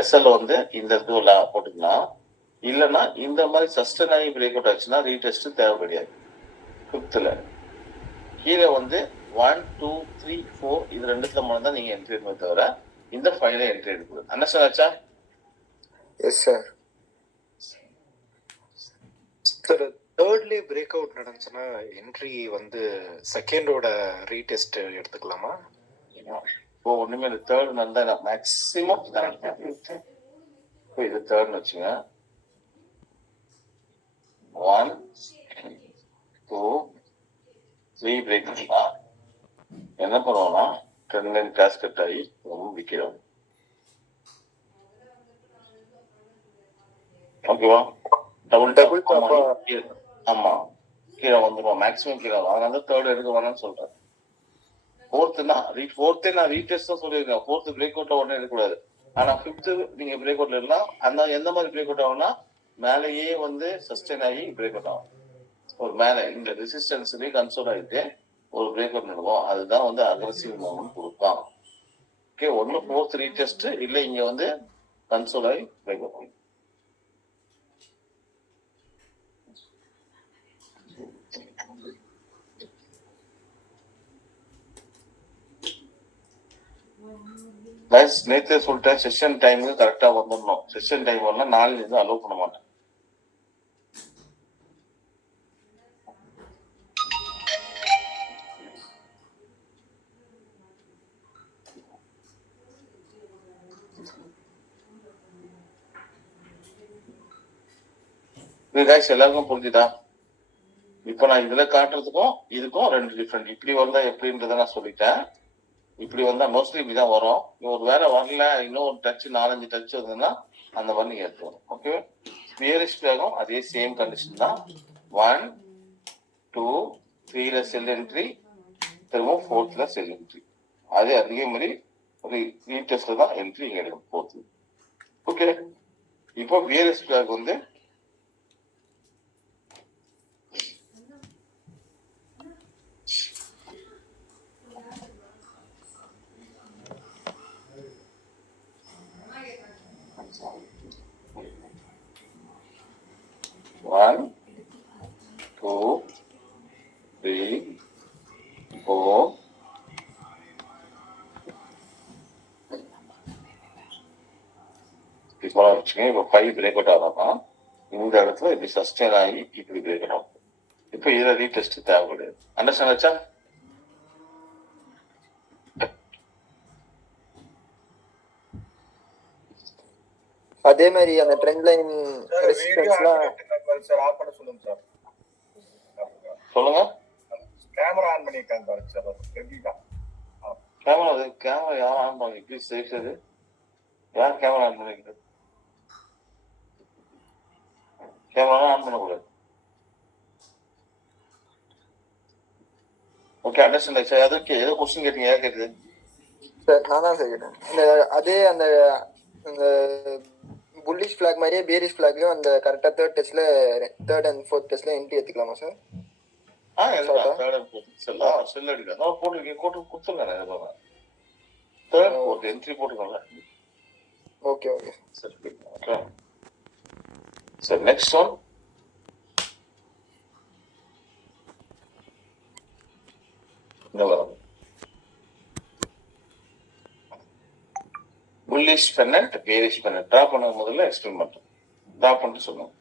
SL வந்து இந்த இடத்துல போட்டுக்கலாம். இல்லைன்னா இந்த மாதிரி சஸ்டன் ஆகி பிரேக் அவுட் ஆச்சுன்னா ரீடெஸ்ட் தேவை கிடையாது. 5th கீழே வந்து 1 2 3 4 இது ரெண்டுத்துல மட்டும் தான் நீங்க என்ட்ரி எடுக்கணும் தவிர இந்த ஃபைல என்ட்ரி எடுக்கணும். அண்டர்ஸ்டாண்ட் ஆச்சா? Yes sir. சார் தேர்ட்லயே பிரேக் அவுட் நடந்துச்சுன்னா என்ட்ரி வந்து செகண்டோட ரீடெஸ்ட் எடுத்துக்கலாமா? இப்போ ஒண்ணுமே இல்லை. தேர்ட் நடந்தா மேக்சிமம் இது தேர்ட்னு வச்சுங்க. 1 2 3 பிரேக் பண்ணலாம். என்ன பண்ணுவோம்னா ட்ரெண்ட் லைன் கிராஸ் கட் ஆகி ரொம்ப விற்கிறோம். ஓகேவா? டபுள் ஆமா கீழே வந்துடும். மேக்ஸிமம் கீழே வரும். அதனால தேர்ட் எடுக்க வேணாம்னு சொல்றேன். ஃபோர்த்தே நான் ரீடெஸ்ட் தான் சொல்லியிருக்கேன். 4th பிரேக் அவுட் உடனே எடுக்கக்கூடாது. ஆனா 5th நீங்க பிரேக் அவுட்ல இருந்தால் அந்த எந்த மாதிரி பிரேக் அவுட் ஆகும்னா மேலேயே வந்து சஸ்டெயின் ஆகி பிரேக் அவுட் ஆகும். ஒரு மேலே இந்த ரெசிஸ்டன்ஸ்லயே கன்சோல் ஆகிட்டு ஒரு பிரேக் அவுட் நடக்கும். அதுதான் வந்து அக்ரெசிவ் மூவ்மெண்ட் கொடுப்பான். ஓகே, ஒன்னு 4th ரீடெஸ்ட் இல்லை இங்க வந்து கன்சோல் ஆகி பிரேக் அவுட். நேற்றே சொல்லிட்டேன், செஷன் டைமுக்கு கரெக்டா வந்துடணும். செஷன் டைம் வரலாம் 4 இருந்து அலோவ் பண்ண மாட்டேன். எல்லாருக்கும் புரிஞ்சுதா? இப்ப நான் இதுல காட்டுறதுக்கும் இதுக்கும் 2 டிஃப்ரெண்ட். இப்படி வந்தா எப்படின்றத நான் சொல்லிட்டேன். இப்படி வந்தா மோஸ்ட்லி இப்படிதான் வரும். ஒரு வேலை வரல, இன்னும் ஒரு டச் 4-5 டச் வந்ததுன்னா அந்த மாதிரி நீங்க எடுத்துக்கணும். ஓகே, பியரிஸ்ட் ஆகும் அதே சேம் கண்டிஷன் தான். 1 2 3ல செல் என்ட்ரி, திரும்ப 4th செல் என்ட்ரி. அதே மாதிரி ரீடெஸ்ட்ல தான் என்ட்ரி இங்க எடுக்கும் 4th. ஓகே, இப்போ பியரிஸ்ட் வந்து One, 2, 3, 4. இப்போ வச்சுக்கோங்க. இப்போ 5 பிரேக் அவுட் ஆகலாம். இந்த இடத்துல இப்படி சஸ்டெயின் ஆகி இப்படி பிரேக் அவுட் ஆகும். இப்போ இதை ரீடெஸ்ட் தேவை கிடையாது. அண்டர்ஸ்டாண்ட் ஆச்சா? அதே மாதிரி அந்த ட்ரெண்ட் லைன் ரெசிஸ்டன்ஸ்லாம் சார் ஆஃப் பண்ண சொல்லுங்க சார். சொல்லுங்க. கேமரா ஆன் பண்ணிருக்காங்க பாருங்க சார். எப்படிடா கேமரா யார் ஆன் பண்ணி? ப்ளீஸ் சரி யார் கேமரா ஆன் பண்ணிக்கிறது? கேமரா ஆன் பண்ணக்கூடாது. ஓகே, அண்டர்ஸ்டாண்ட் ஆயிடுச்சு. அதுக்கு ஏதோ கொஸ்டின் கேட்டீங்க. யார் கேட்டது? சார் நான் தான் சார் கேட்டேன். அதே அந்த புல்லிஷ் ஃபிளாக் மாதிரியே பேரிஷ் ஃபிளாக்லயும் அந்த கரெக்டா தேர்ட் அண்ட் ஃபோர்த் டெஸ்ட்ல என்ட்ரி எடுத்துக்கலாமா சார்? தேர்ட் அண்ட் ஃபோர்த் செல் எடுக்க கொடுத்துருங்க. தேர்ட் ஃபோர்த் என்ட்ரி போட்டுக்கோங்க. ஓகே ஓகே சரி, next one. Bullish Bennett, bearish Bennett draw பண்ண முதல்ல எக்ஸ்பிளைன் பண்றேன். டிரா பண்ணிட்டு சொல்லுங்க.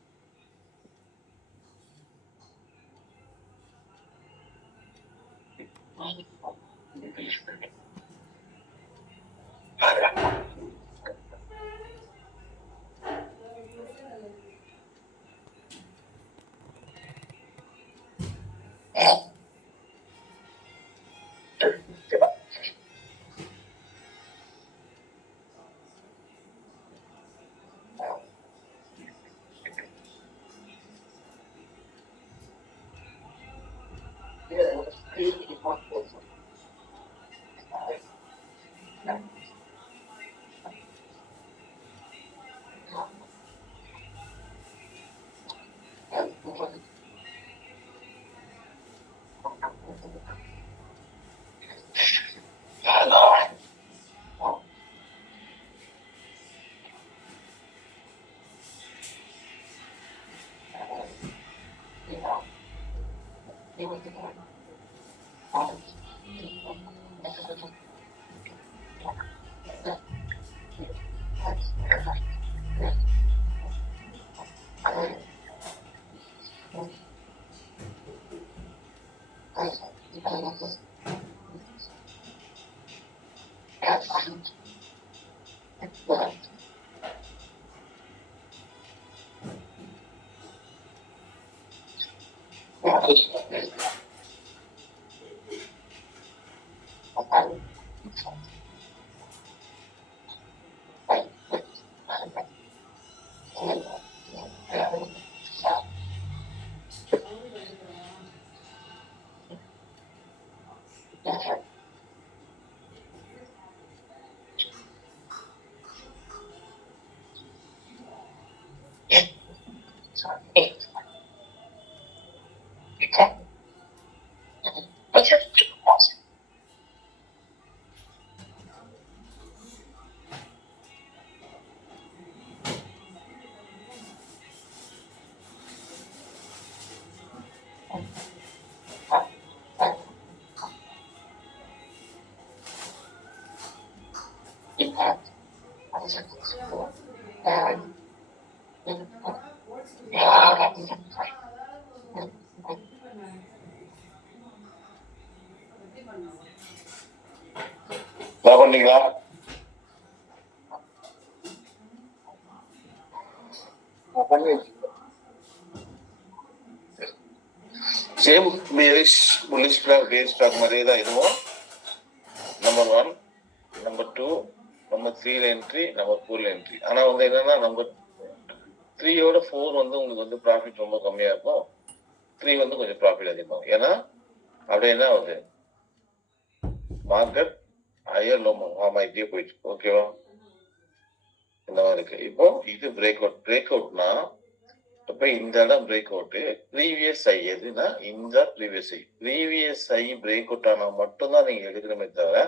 பண்ணீங்களா? சேம் பேரிஷ் புல்லிஷ் ஸ்டாக் பேர் ஸ்டாக் மாதிரியே தான் இதுவும். Number 1, number 2, number 3 entry, number 4 entry. ஆனா வந்து என்னன்னா நம்பர் 3யோட 4 வந்து உங்களுக்கு வந்து ப்ராஃபிட் ரொம்ப கம்மியா இருக்கும். 3 வந்து கொஞ்சம் ப்ராஃபிட் அதிகமாகும். ஏன்னா அப்படியே என்ன ஆகுது, மார்க்கெட் ஹையர் லோ ஆமாயிட்டே போயிட்டு. ஓகேவா? இந்த மாதிரி இருக்கு. இப்போ இது பிரேக் அவுட்னா இப்ப இந்த இடம் பிரேக் அவுட். ப்ரீவியஸ் ஐ எதுனா இந்த ப்ரீவியஸ் ஐ பிரேக் அவுட் ஆனா மட்டும்தான் நீங்க எடுக்கணுமே தவிர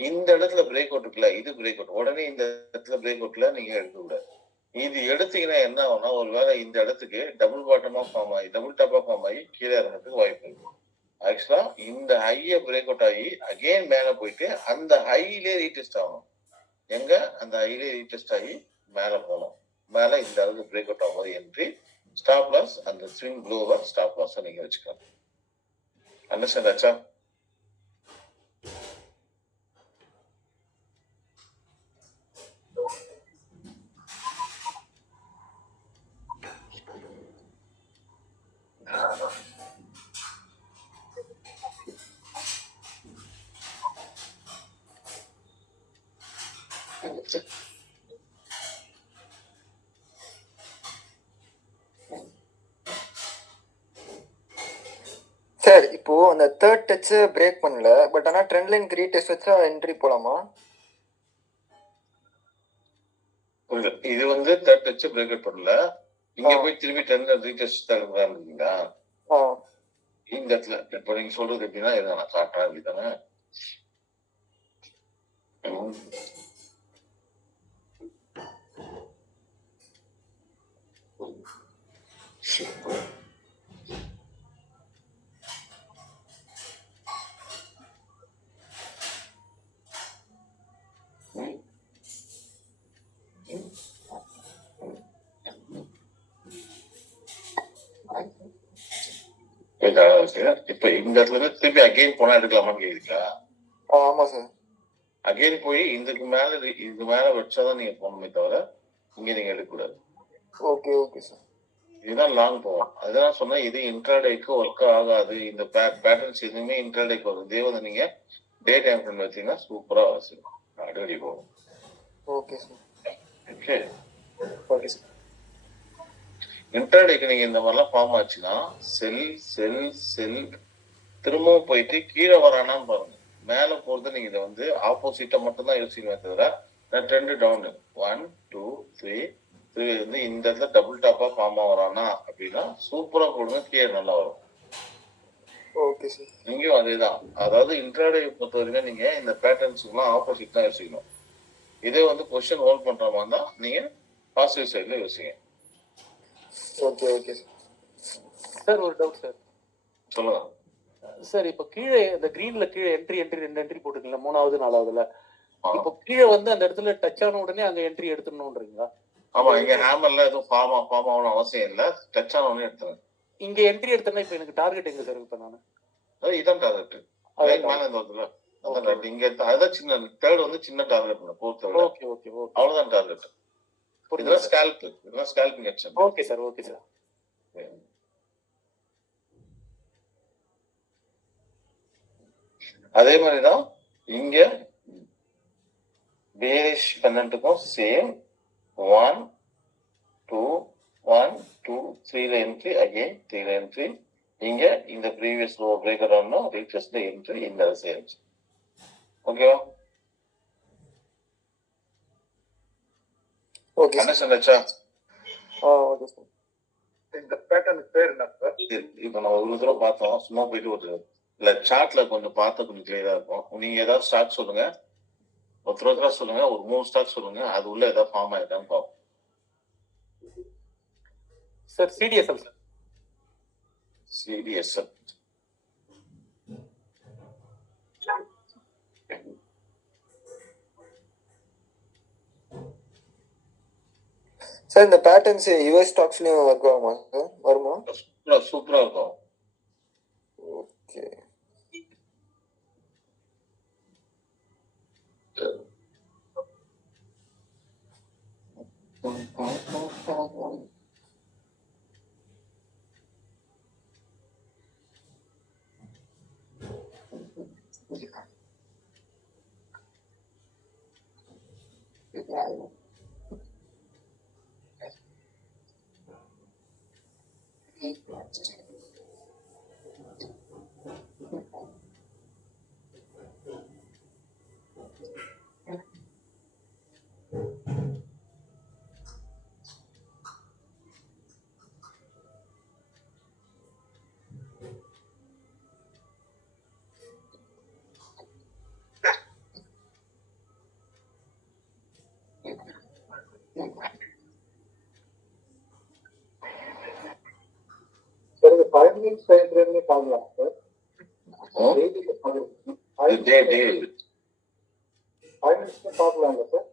இந்த இடத்துல பிரேக் அவுட் இருக்குல்ல, இது பிரேக் அவுட் உடனே இந்த இடத்துல பிரேக் அவுட்ல நீங்க எடுக்க கூடாது. இது எடுத்தீங்கன்னா என்ன ஆகும்னா, ஒருவேளை இந்த இடத்துக்கு டபுள் பாட்டமா ஃபார்ம் ஆகி டபுள் டாப்பா ஃபார்ம் ஆகி கீழே இறங்கிறதுக்கு வாய்ப்பு இருக்கு. ஆக்சுவலா இந்த ஹைய பிரேக் அவுட் ஆகி அகெயின் மேல போயிட்டு அந்த ஹைலே ரீடெஸ்ட் ஆகணும். எங்க அந்த ஹைலே ரீடெஸ்ட் ஆகி மேல போகணும். மேல இந்த அளவுக்கு பிரேக் அவுட் ஆகும்போது என்ட்ரி, ஸ்டாப் லாஸ் அந்த ஸ்விங் ப்ளோவர் ஸ்டாப் லாஸ் நீங்க வச்சுக்கலாம். அண்டர்ஸ்டாண்ட் ஆச்சா? சார் இப்போ அந்த தேர்ட் டச் பிரேக் பண்ணல, பட் ஆனா ட்ரெண்ட் லைன் ரீடெஸ்ட் வச்சா என்ட்ரி போலாமா? இது வந்து தேர்ட் டச் பிரேக் அவுட் பண்ணல, இங்க போய் திரும்பி ட்ரெண்ட் ரீடெஸ்ட் தருங்களா இந்த இடத்துல. இப்போ நீங்க சொல்றது எப்படின்னா இதை நான் காட்டுறேன் அப்படித்தானே. இப்ப இந்த இடத்துல இருந்து திருப்பி அகைன் போனா எடுக்கலாமான்னு கேக்குறீங்களா? ஆமா சார். அகைன் போய் இதுக்கு மேல வச்சாதான் நீங்க போகணுமே தவிர இங்க நீங்க எடுக்கக்கூடாது. Okay okay sir. இதுதான் லாங் போகும். அதுதான் சொன்னேன், இது இன்ட்ராடேக்கு ஒர்க் ஆகாது. இந்த பேட்டர்ன்ஸ் எதுவுமே இன்ட்ராடேக்கு வரும். இதே வந்து நீங்க டே டைம் ஃப்ரெண்ட் வச்சீங்கன்னா சூப்பரா வச்சுருக்கும், அடி போகும். Okay sir. Okay okay sir. இன்ட்ராடேக்கு நீங்க இந்த மாதிரிலாம் ஃபார்ம் ஆச்சுன்னா செல் செல் செல் திரும்பவும் போயிட்டு கீழே வரானான்னு பாருங்க. மேல போறது நீங்க இதை வந்து ஆப்போசிட்டா மட்டும் தான் யோசிக்கணும் தவிர ட்ரெண்ட் டவுன் 1 2 3 வந்து இந்த இடத்துல டபுள் டாப்பா ஃபார்ம் ஆகுறானா அப்படின்னா சூப்பரா போடுங்க, கீழே நல்லா வரும். Okay sir. நீங்களும் அதேதான். அதாவது இன்ட்ராடே பொறுத்த வரைக்கும் நீங்க இந்த பேட்டர்ன்ஸ்க்குலாம் ஆப்போசிட் தான் யோசிக்கணும். இதே வந்து பொசிஷன் ஹோல்ட் பண்ற மாதிரி தான் நீங்க பாசிட்டிவ் சைட்ல யோசிங்க. Okay okay sir. சார் ஒரு டவுட் சார். சொல்லுங்க. சார் இப்போ கீழே இந்த கிரீன்ல கீழே என்ட்ரி 2 என்ட்ரி போட்டுருக்கீங்களா, 3வது 4வதுல. ஆ. இப்போ கீழே வந்து அந்த இடத்துல டச் ஆன உடனே அங்க என்ட்ரி எடுத்துடணும்ன்றீங்களா? ஆமா, இங்க ஹேமர்ல எதுவும் ஃபார்ம் ஆகணும் அவசியம் இல்ல. டச் ஆன உடனே எடுத்துருங்க. இங்க என்ட்ரி எடுத்தேன்னா இப்போ எனக்கு டார்கெட் எங்க சார் இப்போ நானு? இதான் டார்கெட். அதான் மேல இருந்து வருதுல்ல, அதான் Okay. target. இங்க அதான் சின்ன தேர்ட் வந்து சின்ன டார்கெட், ஃபோர்த் விட ஓகே ஓகே ஓகே அவ்வளவுதான் டார்கெட். இதெல்லாம் ஸ்கேல்ப், இதெல்லாம் scalping action. Okay sir okay sir. அதே மாதிரிதான் இங்க பேரிஷ் பென்னண்ட்டுக்கும் சேம் 1 2 1 2 3ல என்ட்ரி, அகைன் 3ல என்ட்ரி. இங்க இந்த ப்ரீவியஸ் லோ பிரேக் டவுன் ரீட்ரெஸ்ட்ல என்ட்ரி, இந்த சேம். ஓகேவா? Okay sir. அண்டர்ஸ்டாண்ட் ஆச்சா? Okay sir. இந்த பேட்டர்னுக்கு பேர் என்ன சார்? இப்ப நம்ம ஒரு தடவை பார்த்தோம், சும்மா போயிட்டு ஒரு இல்ல சார்ட்ல கொஞ்சம் பார்த்து கொஞ்சம் கிளியரா இருக்கும். நீங்க ஏதாவது ஸ்டாக் சொல்லுங்க, ஒருத்தர் சொல்லுங்க, ஒரு 3 ஸ்டாக் சொல்லுங்க, அது உள்ள ஏதாவது ஃபார்ம் ஆயிருக்கான்னு பார்ப்போம். Sir CDSL sir. CDSL sir இந்த பேட்டர்ன்ஸ் யுஎஸ் ஸ்டாக்ஸ்லயும் ஒர்க் ஆகுமா சார்? வருமா? சூப்பரா இருக்கும். ஓகே. சார் இது 5 மினிட்ஸ் டைம் ஃப்ரேம்ல பார்க்கலாம் சார். டே 5 மினிட்ஸ் பார்க்கலாங்க சார்.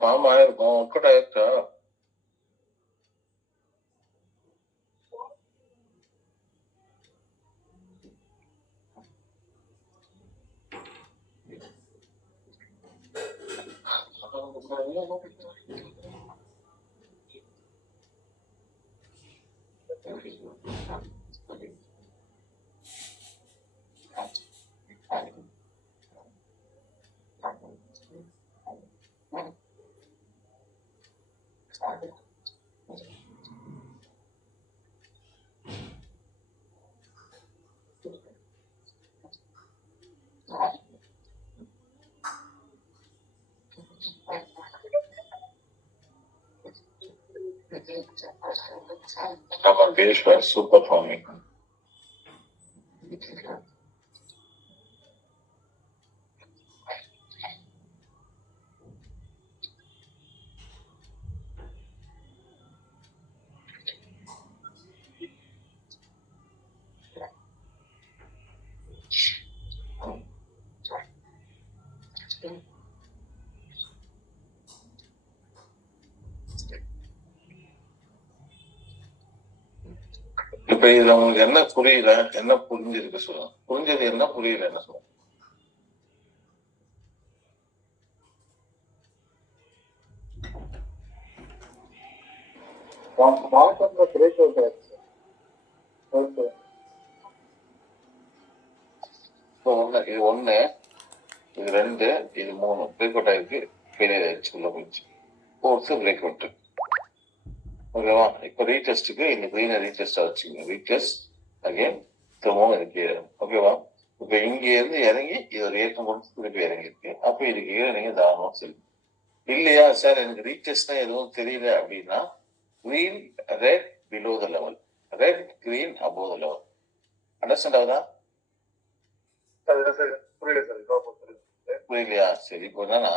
ஃபார்ம் ஆயிருக்கும். ஒர்க் அவுட் ஆயிருக்கா? ஆமா, பேஷ் சூப்பர் ஃபார்மிங். இப்ப இதுல உங்களுக்கு என்ன புரியல, என்ன புரிஞ்சிருக்கு சொல்லுங்க. புரிஞ்சது என்ன, புரியல என்ன சொல்லுங்க. மார்க்கெட்ல பிரேக் அவுட் ஆயிடுச்சு சார். ஓகே. இப்போ இது 1, இது 2, இது 3 பிரேக் அவுட் ஆயிருக்கு, ஃபெயிலியர் ஆயிடுச்சு, உள்ள போயிடுச்சு. 4th break out. ஓகேவா? இப்போ ரீடெஸ்ட்டுக்கு இந்த கிரீனை ரீடெஸ்டா வச்சுக்கோங்க. ரீடெஸ்ட் அகைன் திரும்பவும் இருக்கு. ஓகேவா? இப்போ இங்க இருந்து இறங்கி இது ஒரு ஏற்றம் கொடுத்து திருப்பி இறங்கி இருக்கு. அப்போ இதுக்கு கீழே நீங்க தாராளமா செல்லுங்க. இல்லையா சார் எனக்கு ரீடெஸ்ட்னா எதுவும் தெரியல அப்படின்னா, green red below the level, red green above the level. Understand ஆகுதா? புரியல சார். புரியலையா? சரி. இப்போ என்னன்னா,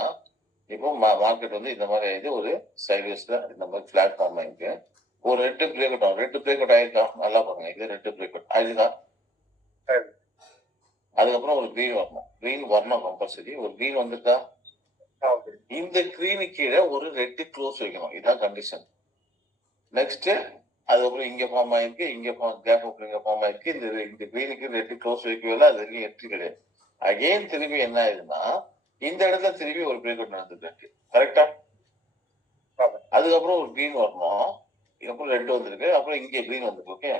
இப்போ மார்க்கெட் வந்து இந்த மாதிரி ஆயிடுது, ஒரு சைட்வேஸ்ல இந்த மாதிரி பிளாட்ஃபார்ம் ஆயிருக்கு. ஒரு ரெட் பிரேக் அவுட் ஆகும். ரெட் பிரேக் அவுட் ஆயிருக்கா? நல்லா பாருங்க. இது ரெட் பிரேக் அவுட் ஆயிருக்கா? சரி. அதுக்கப்புறம் ஒரு கிரீன் வரணும். கிரீன் வரணும் கம்பல்சரி. ஒரு கிரீன் வந்துட்டா ஓகே. இந்த கிரீனு கீழே ஒரு ரெட் க்ளோஸ் வைக்கணும். இதான் கண்டிஷன். நெக்ஸ்ட் அதுக்கப்புறம் இங்க ஃபார்ம் ஆயிருக்கு, இங்க கேப் ஓப்பனிங் ஃபார்ம் ஆயிருக்கு. இந்த கிரீனுக்கு ரெட் க்ளோஸ் வைக்கவே இல்லை, அது என்ட்ரி கிடையாது. அகைன் திரும்பி என்ன ஆயிடுதுன்னா இந்த இடத்துல திரும்பி ஒரு பிரேக் அவுட் நடந்துருக்கு. கரெக்டா? அதுக்கப்புறம் ஒரு கிரீன் வரணும், அப்புறம் ரெட் வந்திருக்கு, அப்புறம் இங்க கிரீன் வந்திருக்கு. ஓகே,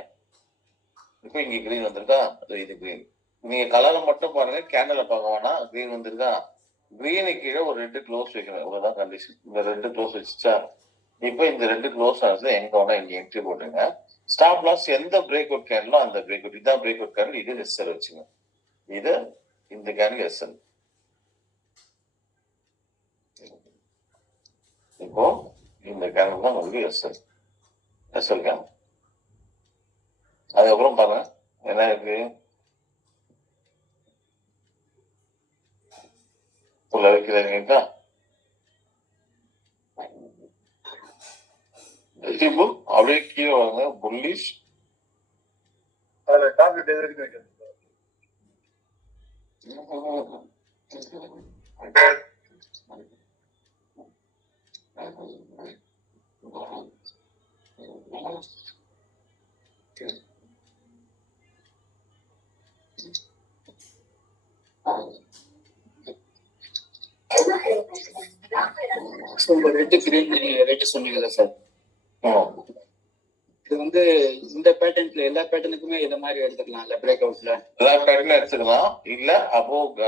இப்போ இங்க கிரீன் வந்திருக்கா, இது கிரீன். நீங்க கலரை மட்டும் பாருங்க, கேண்டலை பார்க்க வேணாம். கிரீன் வந்திருக்கா, கிரீனு கீழே ஒரு ரெட் க்ளோஸ் வைக்கணும். இவ்வளவுதான் கண்டிஷன். இந்த ரெட் க்ளோஸ் வச்சுச்சா, இப்போ இந்த ரெண்டு க்ளோஸ் ஆனது எங்க வேணா இங்க என்ட்ரி போட்டுங்க. ஸ்டாப் லாஸ் எந்த பிரேக் அவுட் கேண்டலோ அந்த பிரேக் அவுட். இதான் பிரேக் அவுட் கேண்டல், இது எஸ்எல் வச்சுங்க. இது இந்த கேண்டல் எஸ்எல். இப்போ இந்த கேண்டல் தான் உங்களுக்கு எஸ்எல் கேண்டல். அதுக்கப்புறம் பாருங்க என்ன இருக்கு, உள்ள வைக்கிறீங்களா, அப்படியே கீழே வாங்க, புல்லிஷ். அதுல டார்கெட் எது வரைக்கும் வைக்கிறது? ரெட் கிரீன் ரெட் சொன்னீங்கல்ல சார், ம். இது வந்து இந்த பேட்டர்ன்ல எல்லா பேட்டர்னுக்குமே இத மாதிரி எடுத்துக்கலாம்ல பிரேக் அவுட்ல? எல்லா பேட்டர்னும் எடுத்துக்கலாம். இல்ல அபோவ்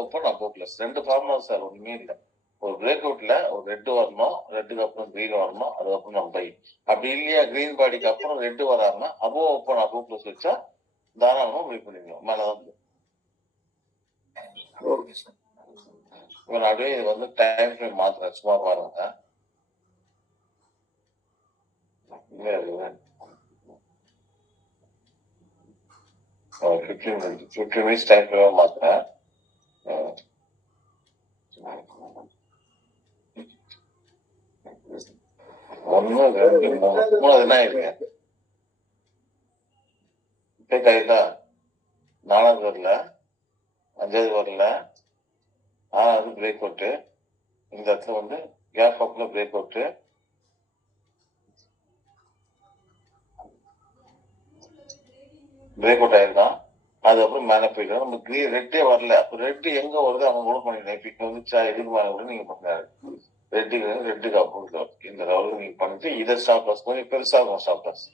ஓப்பன் அபோவ் பிளஸ் ரெண்டு ஃபார்முலா சார், ஒண்ணுமே இல்லை. ஒரு பிரேக் அவுட்ல ஒரு ரெட் வரணும், ரெட்டுக்கு அப்புறம் கிரீன் வரணும், அதுக்கப்புறம் நம்ம பை. அப்படி இல்லையா கிரீன் பாடிக்கு அப்புறம் ரெட் வராம அபோவ் ஓப்பன் அபோவ் பிளஸ் வச்சா தாராளமா பை பண்ணிக்கலாம். மேலதான் ஓகே சார். இப்போ நடுவே இது வந்து டைம் ஃப்ரேம் மாத்திரம் சும்மா பாருங்க. 15 மினிட்ஸ் டைம் ஃப்ரேம் மாத்திரேன். ஒன்னு ரெண்டு மூணு என்ன இருக்கு கைதா, 4வது வரல, 5வது வரல, 6வது பிரேக் அவுட். இந்த இடத்துல வந்து கேப் அப்ல பிரேக் அவுட், பிரேக் அவுட் ஆயிருக்கான். அதுக்கப்புறம் மேல போயிடும். நம்ம கிரீன் ரெட்டே வரல, அப்ப ரெட்டு எங்க வருது அவங்க கூட பண்ணிக்கலாம். இப்ப இங்க வந்துச்சா, எதுக்கு மேல கூட நீங்க பண்ணாரு ரெட்டுக்கு அப்புறம் இந்த லெவலுக்கு நீங்க பண்ணிட்டு இதை ஸ்டாப் லாஸ் கொஞ்சம் பெருசா இருக்கும். ஸ்டாப் லாஸ்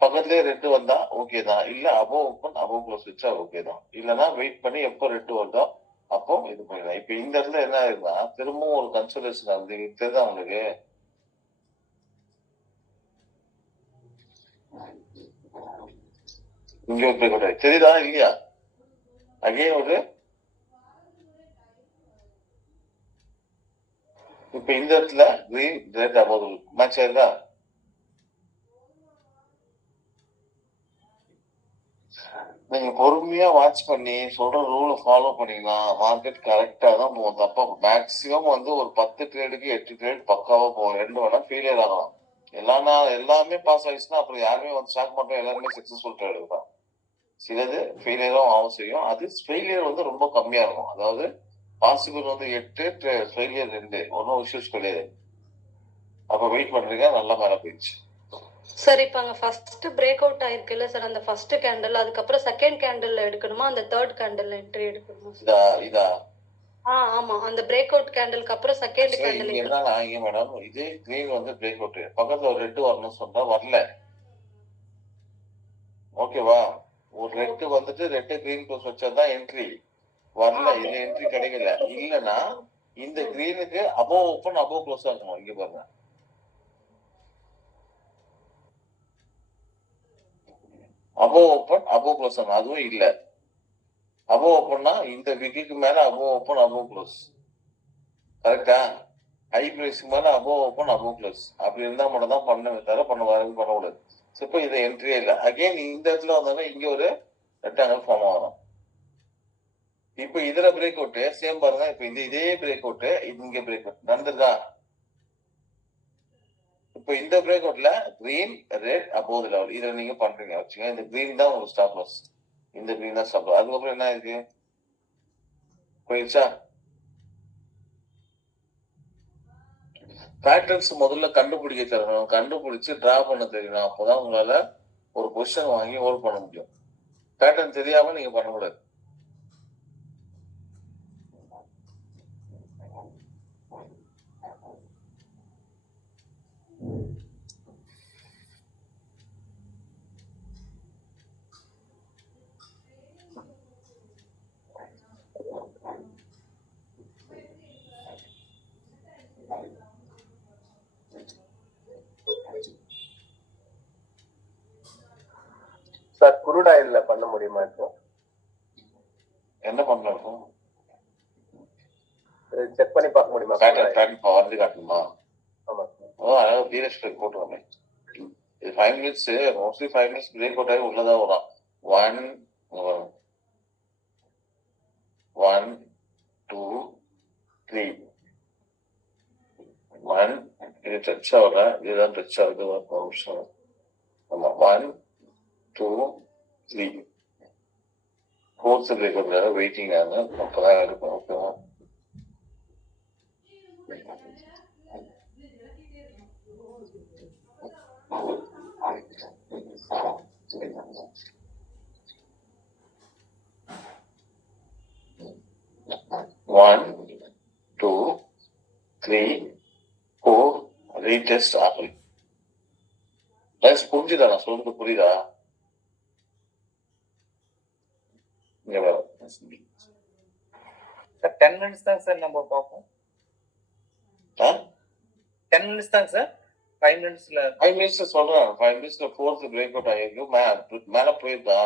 பக்கத்துலயே ரெட்டு வந்தா ஓகே தான், இல்ல அபோவ் ஓப்பன் அபோவ் க்ளோஸ் வச்சா ஓகே தான். இல்லைன்னா வெயிட் பண்ணி எப்போ ரெட்டு வருதோ அப்போ இது பண்ணிடலாம். இப்ப இந்த இடத்துல என்ன ஆயிருந்தா திரும்பவும் ஒரு கன்சல்டேஷன் வந்து தெரியுதா உங்களுக்கு, இங்க ஒரு பிரேக் அவுட் தெரியுதா இல்லையா, அகைன் ஒரு இப்ப இந்த இடத்துல கிரீன் ரெட் அபோவ் மேட்ச் ஆயிருந்தா நீங்க பொறுமையா வாட்ச் பண்ணி சொல்ற ரூலை ஃபாலோ பண்ணீங்கன்னா மார்க்கெட் கரெக்டா தான் போகும். தப்பா மேக்சிமம் வந்து ஒரு 10 ட்ரேடுக்கு 8 ட்ரேட் பக்காவா போகும். 2 வேணா ஃபெயிலியர் ஆகலாம். எல்லாமே பாஸ் ஆயிடுச்சுன்னா அப்புறம் யாருமே வந்து ஷாக் மட்டும் எல்லாருமே சக்சஸ்ஃபுல் ட்ரேடு தான். சிலது ஃபெயிலியரும் ஆகும் செய்யும். அது ஃபெயிலியர் வந்து ரொம்ப கம்மியா இருக்கும். அதாவது பாசிபிள் வந்து 8, ஃபெயிலியர் 2, ஒன்றும் இஷ்யூஸ் கிடையாது. அப்ப வெயிட் பண்றீங்க, நல்லா மேல போயிடுச்சு சார். இப்ப அங்க ஃபர்ஸ்ட் பிரேக் அவுட் ஆயிருக்குல்ல சார், அந்த ஃபர்ஸ்ட் கேண்டில் அதுக்கப்புறம் செகண்ட் கேண்டில் எடுக்கணுமா, அந்த தேர்ட் கேண்டில் என்ட்ரி எடுக்கணுமா? இதா ஆமா, அந்த பிரேக் அவுட் கேண்டிலுக்கு அப்புறம் செகண்ட் கேண்டில் என்ன ஆகிய மேடம், இது கிரீன் வந்து பிரேக் அவுட் பக்கத்துல ஒரு ரெட் வரணும்னு சொன்னா வரல. ஓகேவா, ஒரு ரெட் வந்துட்டு ரெட் கிரீன் க்ளோஸ் வச்சாதான் என்ட்ரி வரல, இது என்ட்ரி கிடைக்கல. இல்லைன்னா இந்த கிரீனுக்கு அபோவ் ஓப்பன் அபோவ் க்ளோஸா இருக்கணும். இங்க பாருங்க, அபோவ் ஓப்பன் அபோவ் க்ளோஸ் ஆகணும். அதுவும் இல்ல, அபோவ் ஓப்பன்னா இந்த விக்கிக்கு மேல அபோவ் ஓப்பன் அபோவ் க்ளோஸ். கரெக்டா, ஹை பிரைஸ்க்கு மேல அபோவ் ஓப்பன் அபோவ் க்ளோஸ். அப்படி இருந்தா மட்டும் தான் பண்ணவே தவிர பண்ணக்கூடாது. இப்போ இது என்ட்ரியே இல்லை. அகைன் இந்த இடத்துல வந்தாலும் இங்க ஒரு ரெக்டாங்கிள் ஃபார்ம் ஆகும். இப்போ இதுல பிரேக் அவுட் சேம் பாருங்க. இப்ப இதே பிரேக் அவுட் இங்க பிரேக் அவுட் நடந்திருக்கா. இப்போ இந்த பிரேக் அவுட்ல கிரீன் ரெட் அபோவ் லெவல் இதுல நீங்க பண்றீங்க வச்சுங்க. இந்த கிரீன் தான் உங்களுக்கு ஸ்டாப் லாஸ். இந்த கிரீன் தான் சாப்பிடும். அதுக்கப்புறம் என்ன இருக்கு போயிடுச்சா? பேட்டர்ன்ஸ் முதல்ல கண்டுபிடிக்க தெரியணும், கண்டுபிடிச்சு டிரா பண்ண தெரியணும். அப்போதான் உங்களால ஒரு பொசிஷன் வாங்கி ஹோல்ட் பண்ண முடியும். பேட்டர்ன் தெரியாம நீங்க பண்ணக்கூடாது. சார் குரூட் ஆயில்ல பண்ண முடியுமா இப்போ? என்ன பண்ணலாம்? செக் பண்ணி பார்க்க முடியுமா? பேட்டர்ன் வந்து காட்டணுமா? ஆமா. அதாவது பீரியட் ஸ்ட்ரைக் போட்டுருவாங்க. இது 5 minutes, mostly 5 minutes break out ஆகி உள்ளதா வரும். 1 1 2 3 1 இது டச் ஆகல, இதுதான் டச் ஆகுது. ஒரு நிமிஷம். ஆமா 1 2 3 4th பிரேக் அவுட்ல வெயிட்டிங் ஆகுது. அப்பதான் இருக்கும். ஓகேவா? One, 2, 3, 4 ரீடெஸ்ட் ஆகல. புரிஞ்சுதா நான் சொல்றது? புரியுதா? இங்க வர சார் 10 மினிட்ஸ் தான் சார் நம்ம பார்ப்போம். 10 மினிட்ஸ் தான் சார். 5 மினிட்ஸ்ல 5 மினிட்ஸ் சொல்றேன். 5 மினிட்ஸ்ல 4th பிரேக் அவுட் ஆகிருக்கு. மேல போயிருக்கா,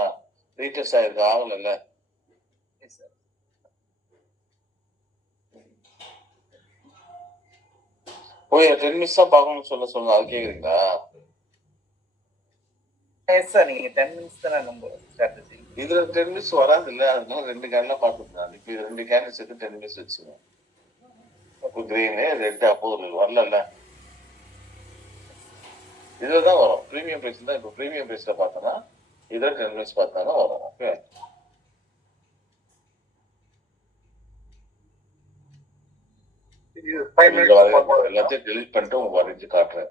ரீடெஸ்ட் ஆயிருக்கு. ஆகல. சார் போய் 10 மினிட்ஸ் தான் பார்க்கணும்னு சொல்லுங்க. அது கேக்குறீங்களா? எஸ் சார், நீங்க 10 மினிட்ஸ் தானே நம்ம ஸ்ட்ராட்டஜி. இதுல 10 மினிட்ஸ் வராது இல்ல, அதனால 2 கேன்ல பாத்துருந்தேன். இப்ப 2 கேன் சேர்த்து 10 மினிட்ஸ் வச்சுக்கோங்க. அப்போ கிரீனு ரெட் அப்போ வரல. இதுலதான் வரும். பிரீமியம் பிரைஸ் தான். இப்போ பிரீமியம் பிரைஸ்ல பார்த்தோம்னா இதுல 10 மினிட்ஸ் பார்த்தாலும் வரும். ஓகே, எல்லாத்தையும் டெலிட் பண்ணிட்டு உங்க வரைஞ்சு காட்டுறேன்.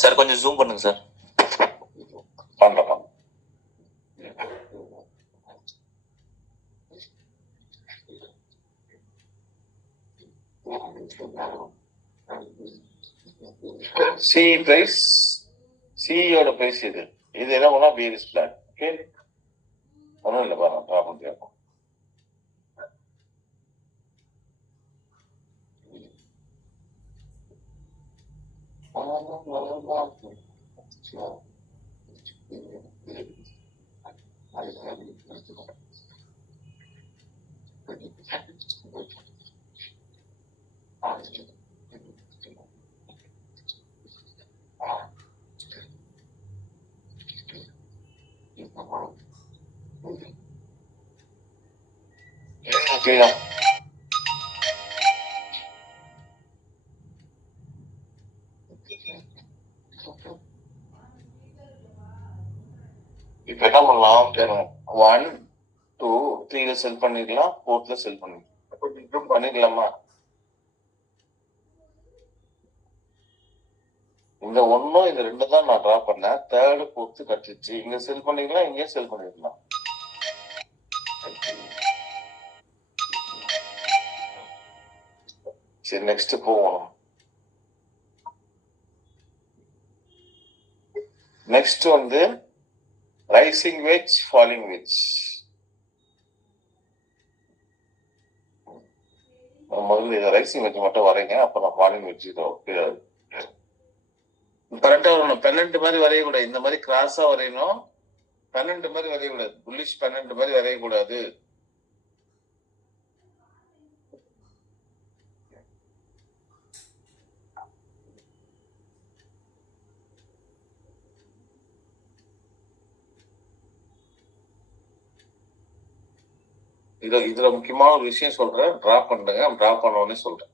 சார் கொஞ்சம் ஜூம் பண்ணுங்க சார். பண்றேன். சி பிரைஸ், சியோட பிரைஸ் இது என்ன பண்ணா பியரிஸ் பிளான். ஓகே, ஒன்றும் இல்லை பாருங்க, ப்ராப்ளம் கேட்கும். ஓகேயா? இப்ப என்ன பண்ணலாம்? 1 2 3ல செல் பண்ணிக்கலாம், 4th செல் பண்ணிக்கலாமா? இந்த 1 இந்த 2 தான் நான் டிரா பண்ணேன். 3rd 4th கட்டிச்சு. இங்க செல் பண்ணிக்கலாம், இங்கே செல் பண்ணிக்கலாம். சரி, நெக்ஸ்ட் போவோம். நெக்ஸ்ட் வந்து ரைசிங் வெட்ஜ், ஃபாலிங் வெட்ஜ். முதல்ல இதை ரைசிங் வெட்ஜ் மட்டும் வரைங்க, அப்புறம் ஃபாலிங் வெட்ஜ் கரெக்டா வரணும். பெனண்ட் மாதிரி வரையக்கூடாது. இந்த மாதிரி கிராஸா வரையணும். பெனண்ட் மாதிரி வரையக்கூடாது. புல்லிஷ் பெனண்ட் மாதிரி வரையக்கூடாது. இதுல முக்கியமான ஒரு விஷயம் சொல்றேன், டிராப் பண்ணுங்க. டிராப் பண்ண உடனே சொல்றேன்.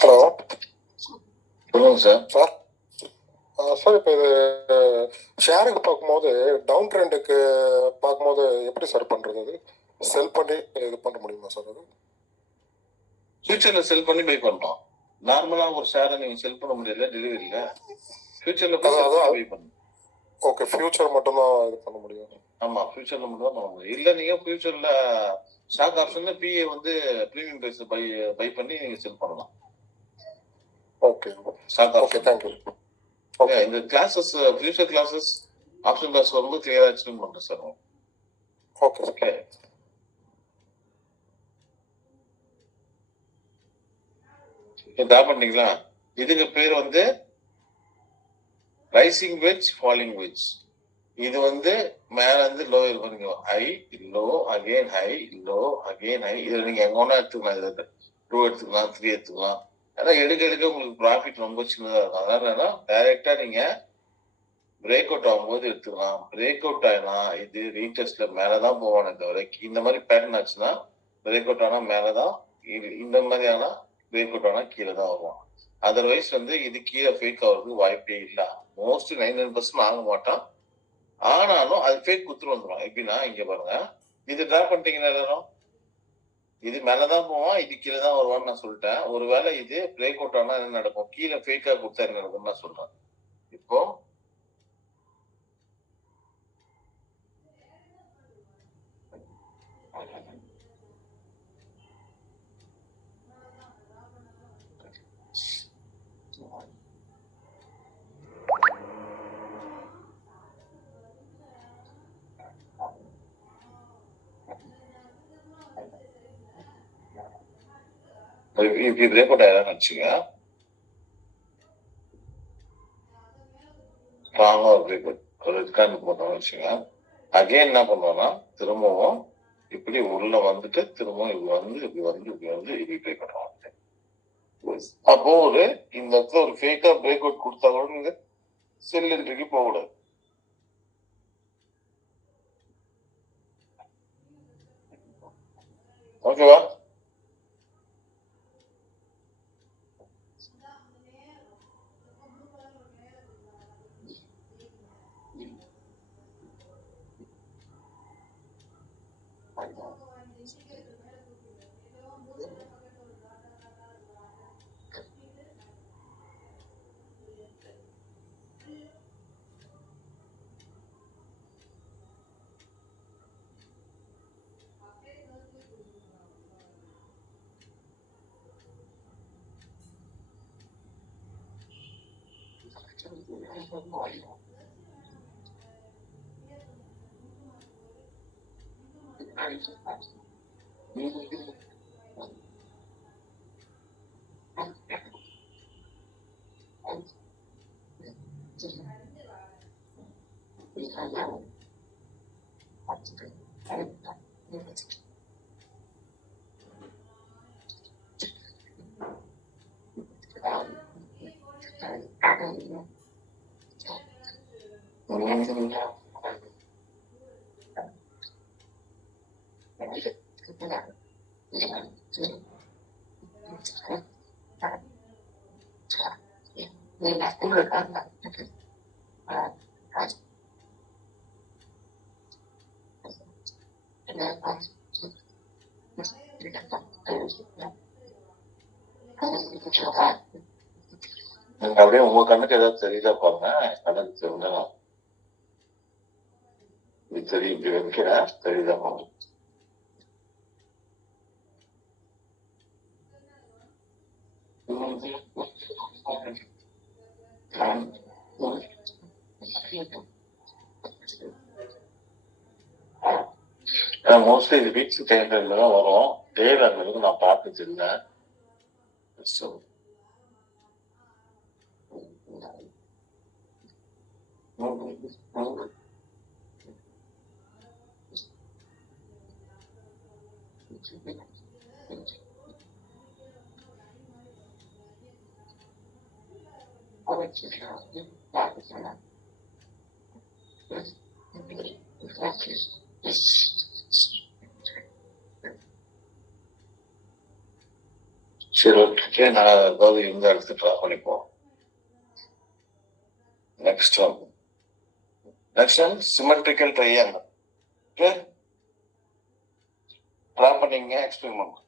ஹலோ சொல்லுங்க சார். சார். சார் இப்போ இது ஷேருக்கு பார்க்கும்போது டவுன் ட்ரெண்டுக்கு பார்க்கும்போது எப்படி சார் பண்ணுறது? அது செல் பண்ணி இது பண்ண முடியுமா சார்? அது ஃபியூச்சர்ல செல் பண்ணி பை பண்ணலாம். நார்மலா ஒரு ஷேரை நீங்க செல் பண்ண முடியல டெலிவரியில. ஃபியூச்சர்ல போய் செல் பண்ணி பை பண்ணணும். ஓகே, ஃபியூச்சர் மட்டும்தான் இது பண்ண முடியும். ஆமா, ஃபியூச்சர்ல மட்டும் தான் பண்ண முடியும். இல்ல நீங்க ஃபியூச்சர்ல ஸ்டாக் ஆப்ஷன்ல பிஏ வந்து பிரீமியம் பிரைஸ் பை பண்ணி நீங்க செல் பண்ணலாம். Okay stock okay, option. Thank you. Okay, இந்த classes future classes option class வரும்போது கிளியரா எக்ஸ்பிளைன் பண்றேன் சார். Okay okay. இதா பண்ணீங்களா? இதுக்கு பேர் வந்து ரைசிங் வெட்ஜ், ஃபாலிங் வெட்ஜ். இது வந்து மேல இருந்து லோ இருக்கும். High, low, again high, low, again high. இதுல நீங்க எங்க ஒன்னா எடுத்துக்கலாம். இதுல 2 எடுத்துக்கலாம், 3 எடுத்துக்கலாம். ஆனா எடுக்க உங்களுக்கு ப்ராஃபிட் ரொம்ப சின்னதா இருக்கும். அதனால டைரக்டா நீங்க பிரேக் அவுட் ஆகும்போது எடுத்துக்கலாம். பிரேக் அவுட் ஆயினா இது ரீடெஸ்ட்ல மேலதான் போவானே தவிர, இந்த மாதிரி பேட்டர்ன் ஆச்சுன்னா பிரேக் அவுட் ஆனா மேலதான், இந்த மாதிரி ஆனா பிரேக் அவுட் ஆனா கீழே தான் வரும். அதர்வைஸ் வந்து இது கீழே ஃபேக் ஆகுறதுக்கு வாய்ப்பே இல்லை. மோஸ்ட் 99% ஆக மாட்டான். ஆனாலும் அது ஃபேக் குத்துரு வந்துடும். எப்படின்னா இங்க பாருங்க, இது டிரா பண்ணிட்டீங்கன்னா எல்லாரும் இது மேலதான் போவான், இது கீழே தான் வருவான்னு நான் சொல்லிட்டேன். ஒருவேளை இது பிரேக் அவுட் ஆனா என்ன நடக்கும், கீழே ஃபேக்கா கொடுத்தா என்ன நடக்கும்னு நான் சொல்றேன். இப்போ இப்படி பிரேக் அவுட் ஆயிரம் நினைச்சுங்க, ஸ்ட்ராங்கா ஒரு பிரேக் அவுட் ஒரு ரெட் போட்டோம்னு வச்சுங்க. அகைன் என்ன பண்ணுவோம்னா திரும்பவும் இப்படி உள்ள வந்துட்டு திரும்பவும் இப்படி வந்து இப்படி வந்து இப்படி வந்து இப்படி பிரேக் அவுட் ஆகும். அப்போ இந்த இடத்துல ஒரு ஃபேக்கா பிரேக் அவுட் கொடுத்தா கூட நீங்க செல் என்ட்ரிக்கு போகக்கூடாது. ஓகேவா? நீங்க அப்படியே உங்க கண்ணுக்கு ஏதாவது தெரியுதா பாருங்க. கண்ணுக்கு தெரிஞ்சா இது தெரியும், இப்படி வைக்கிறேன், தெரியுதா பாருங்க. மோஸ்ட்லி இது வீக்ஸ் டைம்ல தான் வரும். டேல அந்த அளவுக்கு நான் பார்த்தது இல்லை. ஸோ சரி, ஓகே. நான் அதாவது இந்த இடத்துல ட்ரா பண்ணிப்போம். Next one symmetrical triangle. Okay, draw பண்ணீங்க, எக்ஸ்பிளைன் பண்ணுங்க.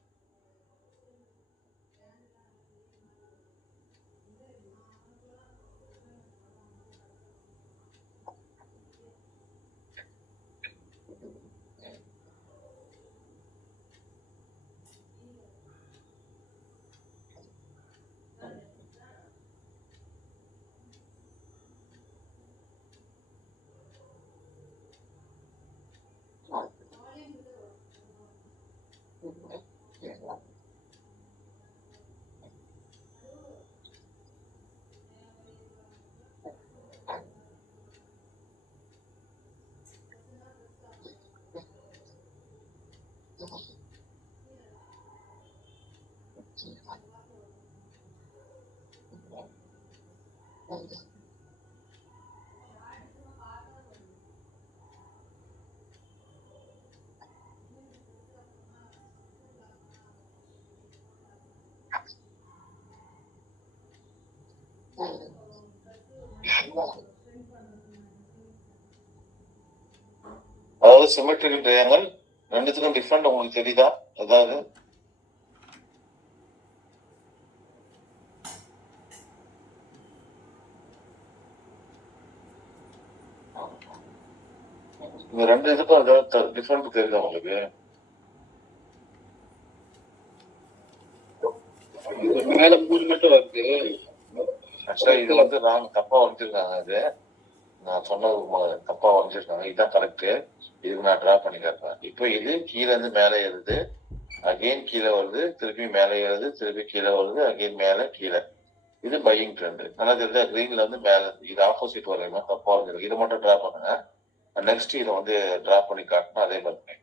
அதாவது சிமெட்ரிக்கல் ட்ரையாங்கிள் ரெண்டுத்துக்கும் டிஃப்ரெண்ட் உங்களுக்கு தெரியுதா? அதாவது இந்த ரெண்டு இதுக்கும் டிஃப்ரெண்ட் தெரியுதா உங்களுக்கு? மேல 3 மட்டும் வருது. ஆக்சுவலா இது வந்து தப்பா வரைஞ்சிருக்காங்க. இது நான் சொன்னது தப்பா வரைஞ்சிருக்காங்க. இதுதான் கரெக்ட். இதுக்கு நான் டிரா பண்ணி காட்டுறேன். இப்போ இது கீழே இருந்து மேலே ஏறுது, அகெயின் கீழே வருது, திருப்பி மேலே ஏறுது, திருப்பி கீழே வருது, அகெயின் மேலே கீழே. இது பையிங் ட்ரெண்ட். நல்லா தெரிஞ்சா கிரீன்ல வந்து மேலே, இது ஆப்போசிட் வரையுமா தப்பா வரைஞ்சிருக்கு. இதை மட்டும் டிரா பண்ணுங்க. நெக்ஸ்ட் இதை வந்து டிரா பண்ணி காட்டினா அதே மாதிரி.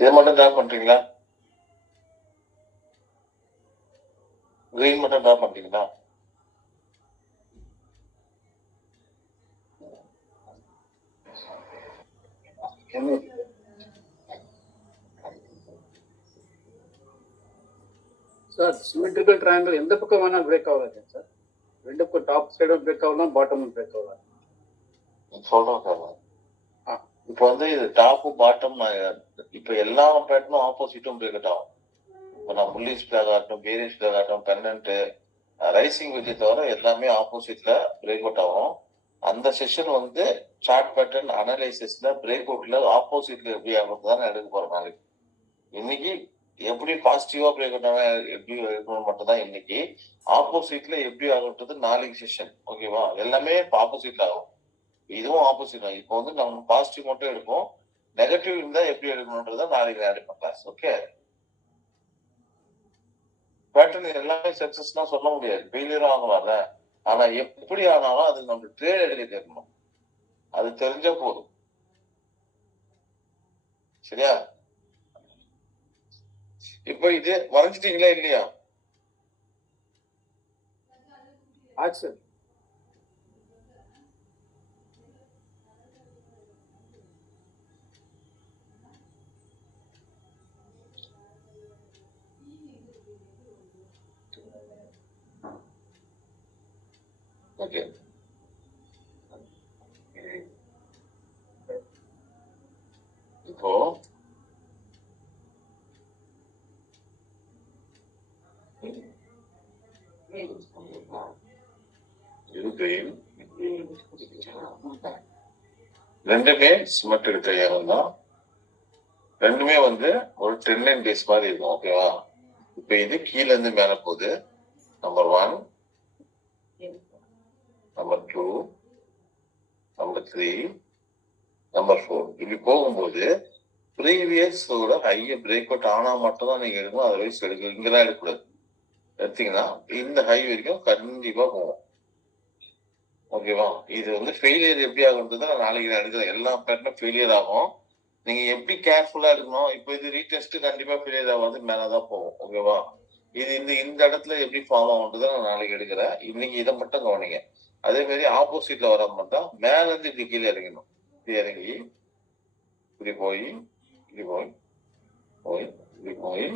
இதை மட்டும் டிரா பண்றீங்களா? கிரீன் மட்டும் டிரா பண்றீங்களா? சார் சிமெட்ரிக்கல் ட்ரையாங்கிள் எந்த பக்கம் வேணா பிரேக் ஆகலாம் சார். ரெண்டு பக்கம் டாப் சைடும் பிரேக் ஆகலாம், பாட்டமும் பிரேக் ஆகலாம். சொல்றேன் சார். இப்போ வந்து இது டாப்பும் பாட்டம், இப்போ எல்லா பேட்டர்னும் ஆப்போசிட்டும் பிரேக் ஆகும். இப்போ நான் புல்லிஷ் பிளாக் ஆகட்டும், பேரிஷ் பிளாக் ஆகட்டும், பென்னன்ட்டு, ரைசிங் வெஜ்ஜை தவிர எல்லாமே ஆப்போசிட்ல பிரேக் அவுட் ஆகும். அந்த செஷன் வந்து சார்ட் பேட்டர்ன் அனலைசிஸ்ல பிரேக் அவுட்ல ஆப்போசிட்ல எப்படி ஆகுறது தான் எடுக்க போறோம் நாளைக்கு. இன்னைக்கு எப்படி பாசிட்டிவா பிரேக் அவுட் எப்படி இருக்கணும் மட்டும் தான் இன்னைக்கு. ஆப்போசிட்ல எப்படி ஆகுன்றது நாளைக்கு செஷன். ஓகேவா? எல்லாமே ஆப்போசிட்ல ஆகும். இதுவும் ஆப்போசிட் தான். இப்போ வந்து நம்ம பாசிட்டிவ் மட்டும் எடுப்போம். நெகட்டிவ் இருந்தா எப்படி எடுக்கணும்ன்றத நாளைக்கு எடுப்போம் கிளாஸ். ஓகே? பேட்டர்ன் எல்லாமே சக்சஸ்னா சொல்ல முடியாது. ஃபெயிலியரும் ஆகலாம்ல. ஆனா எப்படி ஆனாலும் அது நம்ம ட்ரேட் எடுக்க தெரியணும். அது தெரிஞ்சா போதும். சரியா? இப்போ இது வரைஞ்சிட்டீங்களா இல்லையா? ஆச்சு சார். ஓகே. இப்போ இது green. ரெண்டுமே சிமெட்ரிக் கையாகும் தான். ரெண்டுமே வந்து ஒரு 10 டேஸ் மாதிரி இருக்கும். ஓகேவா? இப்ப இது கீழ இருந்து மேல போகுது. நம்பர் 1, நம்பர் 2, நம்பர் 3, நம்பர் 4 இப்படி போகும்போது ப்ரீவியஸோட ஹையை பிரேக் அவுட் ஆனா மட்டும் தான் நீங்க எடுக்கணும். அதர்வைஸ் எடுக்க இங்கதான் எடுக்கக்கூடாது. எடுத்தீங்கன்னா இந்த ஹை வரைக்கும் கண்டிப்பா போகும். ஓகேவா? இது வந்து ஃபெயிலியர் எப்படி ஆகுன்றது நான் நாளைக்கு நான் எடுக்கிறேன். எல்லா பேட்டர்னும் ஃபெயிலியர் ஆகும். நீங்க எப்படி கேர்ஃபுல்லா எடுக்கணும். இப்போ இது ரீடெஸ்ட் கண்டிப்பா ஃபெயிலியர் ஆகாது, மேலதான் போகும். ஓகேவா? இது இந்த இடத்துல எப்படி ஃபார்ம் ஆகுன்றதை நான் நாளைக்கு எடுக்கிறேன். இன்னைக்கு இதை மட்டும் கவனிங்க. அதே மாதிரி ஆப்போசிட்ல வர மட்டும் மேல இருந்து இப்படி கீழே இறங்கணும். இப்படி இறங்கி இப்படி போய் இப்படி போய் போய் இப்படி போய்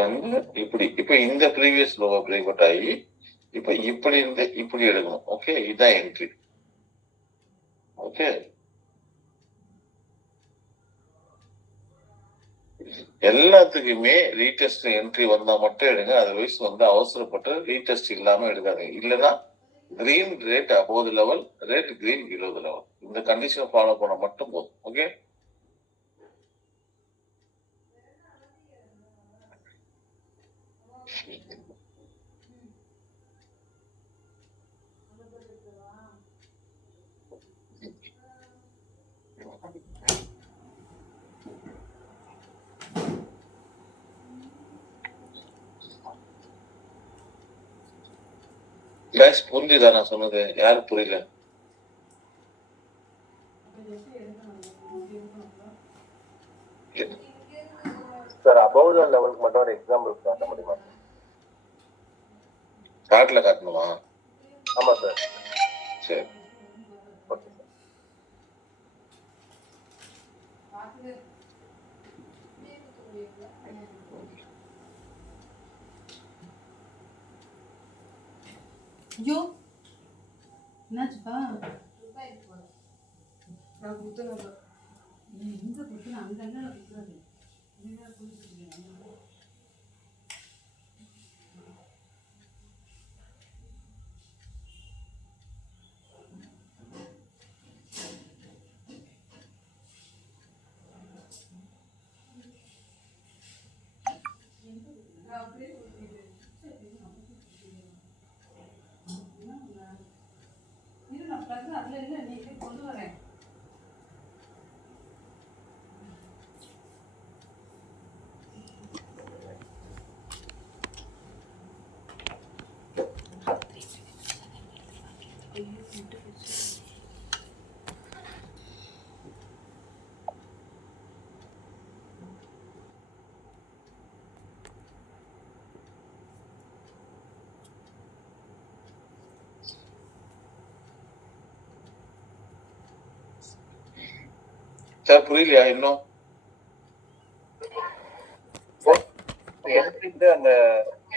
வந்து இப்படி இப்ப இந்த ப்ரீவியஸ் லோவை பிரேக் அவுட் ஆகி இப்ப இப்படி இருந்து இப்படி எடுக்கணும். ஓகே? இதுதான் என்ட்ரி. ஓகே? எல்லாத்துக்குமே ரீடெஸ்ட் என்ட்ரி வந்தா மட்டும் எடுங்க. அதர்வைஸ் வந்து அவசரப்பட்டு ரீடெஸ்ட் இல்லாம எடுக்காதீங்க. இல்லைன்னா green rate above the level, rate green below the level. இந்த கண்டிஷன் ஃபாலோ பண்ண மட்டும் போதும். ஓகே? கிளாஸ் புரிஞ்சுதா நான் சொன்னது? யாரும் புரியல? சார் அபவ் த லெவலுக்கு மட்டும் ஒரு எக்ஸாம்பிள் காட்ட முடியுமா? காட்டுல காட்டணுமா? ஆமா சார். சரி. Okay sir. ஐயோ என்னாச்சுப்பா? எங்க குத்துன? அங்க என்ன குத்துறது? அதுல இல்ல, நீ கொண்டு வரேன். சார் புரியலையா இன்னும்? என்ட்ரிக்கு அந்த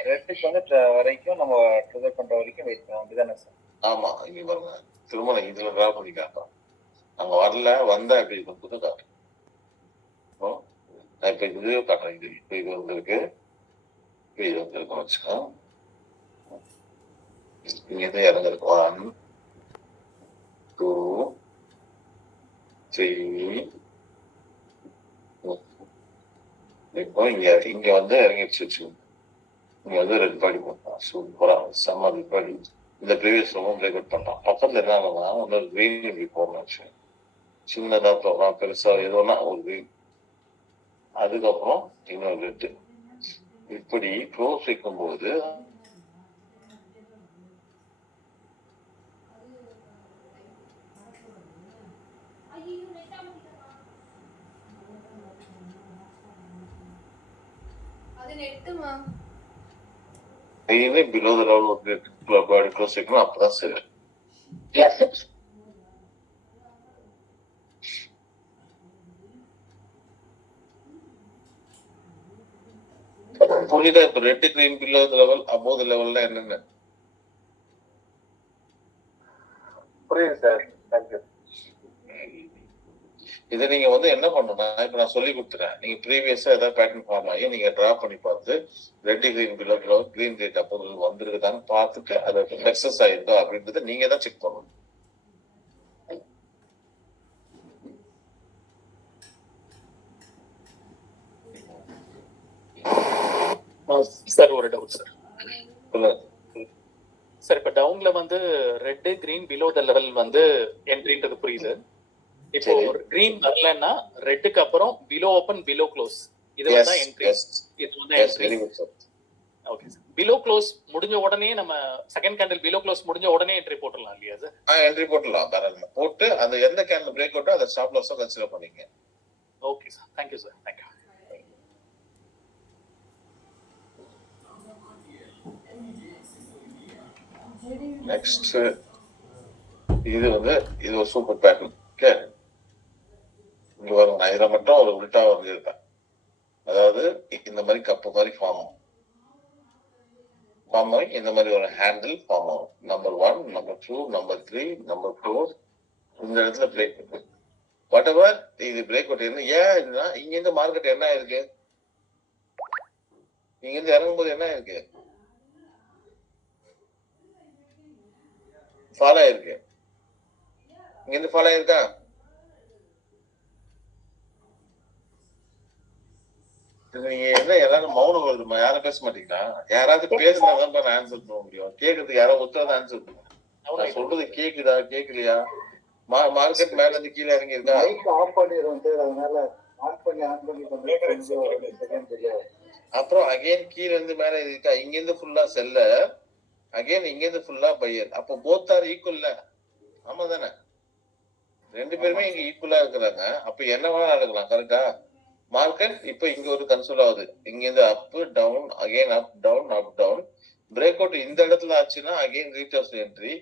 ரெட்டுக்கு வந்து வரைக்கும் நம்ம ட்ரிகர் பண்ற வரைக்கும் வெயிட் பண்ணலாம். அப்படிதானே சார்? ஆமா. இங்க பாருங்க, திரும்ப நான் இதுல டிரா பண்ணி காட்டுறேன். அங்க வரல, வந்தா இப்படி புது காட்டுறேன். நான் இப்ப இதுவே காட்டுறேன். இது வந்திருக்கு, இது வந்திருக்கும் வச்சுக்கோ. இங்க இருந்து இறங்கிருக்கு 1 3. இப்போ இங்க வந்து இறங்கிடுச்சு. இங்க வந்து ரெட் பாடி போட்டான், சூப்பரா செம்ம ரெட் பாடி. இந்த ப்ரீவியஸ் ரொம்ப பிரேக் அவுட் பண்ணான். பக்கத்துல என்ன ஆகுதுன்னா இன்னொரு கிரீன் இப்படி போடணும், சின்னதா போகலாம், பெருசா எதுனா ஒரு கிரீன், அதுக்கப்புறம் இன்னொரு ரெட்டு. இப்படி க்ளோஸ் வைக்கும்போது பிலோ த லெவல் க்ளோஸ் வைக்கணும், அப்பதான் சரி. புரியுதா? இப்ப red green below the level above த லெவல்ல என்னென்ன புரியுது சார். தேங்க்யூ. இதை நீங்க வந்து என்ன பண்ணணும்னா, இப்ப நான் சொல்லி கொடுத்துறேன், நீங்க ப்ரீவியஸா ஏதாவது பேட்டர்ன் ஃபார்ம் ஆகி நீங்க டிரா பண்ணி பார்த்து red green below green rate அப்போ வந்துருக்குதான்னு பார்த்துட்டு அது சக்சஸ் ஆயிருக்கா அப்படின்றத நீங்க தான் செக் பண்ணணும். சார் ஒரு டவுட் சார். சொல்லுங்க. சார் இப்ப டவுன்ல வந்து red green below the level வந்து என்ட்ரின்றது புரியுது. இப்போ ஒரு கிரீன் வரலன்னா ரெட்டுக்கு அப்புறம் பிலோ ஓபன் பிலோ க்ளோஸ் இது வந்து என்ட்ரி. இது வந்து entry. Okay sir. Below close முடிஞ்ச உடனே நம்ம செகண்ட் கேண்டில் பிலோ க்ளோஸ் முடிஞ்ச உடனே என்ட்ரி போட்டுடலாம் இல்லையா சார்? என்ட்ரி போட்டுடலாம், தாராளமா போட்டு அந்த எந்த கேண்டில் பிரேக் அவுட்டோ அதை ஸ்டாப் லாஸா கன்சிடர் பண்ணிக்க. Okay sir. Thank you sir. Thank you. Next இது வந்து இது ஒரு சூப்பர் பேட்டர்ன். ஓகே, இங்க வரும். நான் இதை மட்டும் ஒரு உல்டா வந்து இருக்கேன். அதாவது இந்த மாதிரி கப்பு மாதிரி ஃபார்ம் ஆகி இந்த மாதிரி ஒரு ஹேண்டில் ஃபார்ம் ஆகும். நம்பர் 1, நம்பர் 2, நம்பர் 3, நம்பர் 4 இந்த இடத்துல பிரேக் அவுட். வாட் எவர் இது பிரேக் அவுட் என்ன ஏன் இதுனா இங்க இருந்து மார்க்கெட் என்ன இருக்கு, இங்க இருந்து இறங்கும்போது என்ன இருக்கு, ஃபாலோ ஆயிருக்கு. இங்க இருந்து ஃபாலோ ஆயிருக்கா? நீங்க என்ன எல்லாரும் மௌனம் வருதுமா? யாரும் பேச மாட்டீங்களா? யாராவது பேசுனாதான் நான் ஆன்சர் பண்ண முடியும். கேக்குறதுக்கு யாராவது ஒருத்தர் ஆன்சர் பண்ணுங்க. நான் சொல்றது கேக்குதா கேட்கலையா? மார்க்கெட் மேல இருந்து கீழே இறங்கி இருக்கா? மைக் ஆஃப் பண்ணிடுவோம் சார், அதனால ஆன் பண்ணி செகண்ட் தெரியாது. அப்புறம் அகைன் கீழ இருந்து மேல இருக்கா? இங்க இருந்து ஃபுல்லா செல்லர், அகைன் இங்க இருந்து ஃபுல்லா பையர். அப்போ போத் ஆர் ஈக்குவல்ல? ஆமா தானே? ரெண்டு பேருமே இங்க ஈக்குவலா இருக்கிறாங்க. அப்ப என்ன வேணா நடக்கலாம், கரெக்டா? மார்க்கெட் இப்ப இங்க ஒரு கன்சோல் ஆகுது. இங்க இருந்து up down, again up down, up down. Break out இந்த இடத்துல ஆச்சுன்னா அகைன் ரீடெஸ்ட் என்ட்ரி.